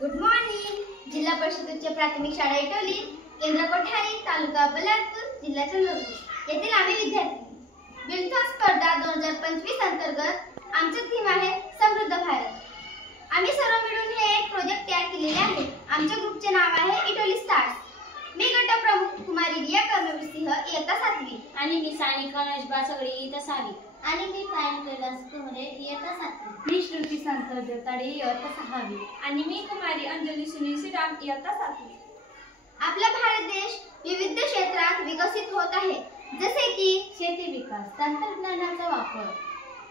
Good morning. जिल्हा परिषद उच्च प्राथमिक शाळा इटोली, केंद्र कोठारी, तालुका बलारपूर, जिल्हा चंद्रपूर येथील आम्ही विद्यार्थी बिल्थॉन स्पर्धा 2025 अंतर्गत आमचे थीम आहे समृद्ध भारत। आम्ही सर्व मिळून हे एक प्रोजेक्ट तयार केलेले आहे। आमच्या ग्रुपचे नाव आहे इटोली स्टार्स। मी गट प्रमुख कुमारी रिया कर्मवीर सिंह इयत्ता 7वी आणि मी सानिका नजबा सगळी इयत्ता 6वी आणि मी पायल कैलास कुमरे इयत्ता 7वी। मी श्रुती संत देवताडे इयत्ता 6वी आणि मी कुमारी अंजली सुनील श्रीराम इयत्ता 7वी। आपला भारत देश विविध क्षेत्रात विकसित होत आहे, जसे की शेती विकास, तंत्रज्ञानाचा वापर,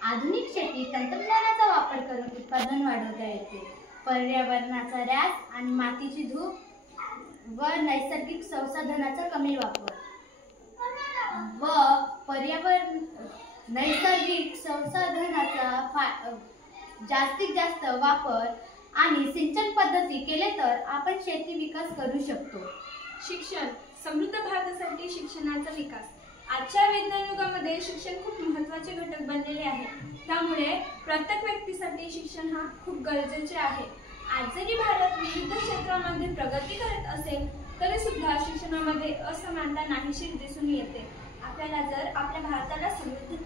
आधुनिक शेती तंत्रज्ञानाचा वापर करून उत्पादन वाढवता येते, पर्यावरणाचा ऱ्हास आणि मातीची धूप व नैसर्गिक संसाधनाचा कमी वापर नैसर्गिक संसाधनाचा जास्तीत जास्त वापर आणि सिंचन पद्धती केले तर आपण शेती विकास करू शकतो। शिक्षण समृद्ध भारतासाठी शिक्षणाचा विकास। आजच्या विज्ञान युगामध्ये शिक्षण खूप महत्त्वाचे घटक बनलेले आहे, त्यामुळे प्रत्येक व्यक्तीसाठी शिक्षण हा खूप गरजेचे आहे। आज जरी भारत विविध क्षेत्रांमध्ये प्रगती करत असेल तरी सुद्धा शिक्षणामध्ये असमानता नाहीशी दिसून येते। आपल्याला जर आपल्या भारताला समृद्ध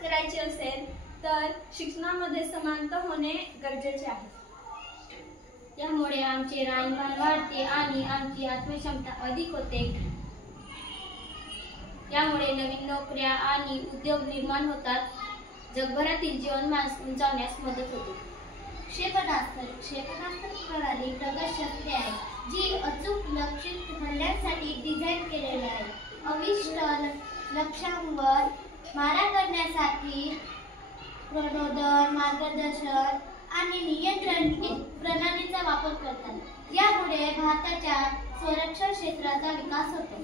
करायचे असेल तर शिक्षणामध्ये समानता होणे गरजेचे आहे। यामुळे आमचे राहणीमान वाढते आणि आमची आत्मक्षमता अधिक होते। यामुळे नवीन नोकऱ्या आणि उद्योग निर्माण होतात, जगभरातील जीवनमान उंचावण्यास मदत होते। क्षेपणास्त्र प्रणाली प्रगत शस्त्रे आहे, जी अचूक लक्षित हल्ल्यासाठी डिझाईन केलेली आहे। अविष्ट लक्ष्यांवर मारा करण्यासाठी प्रणोदन, मार्गदर्शन आणि नियंत्रण प्रणालीचा वापर करतात। यामुळे भारताच्या संरक्षण क्षेत्राचा विकास होतो।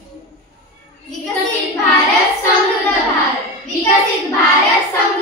विकसित भारत समृद्ध भारत, विकसित भारत समृद्ध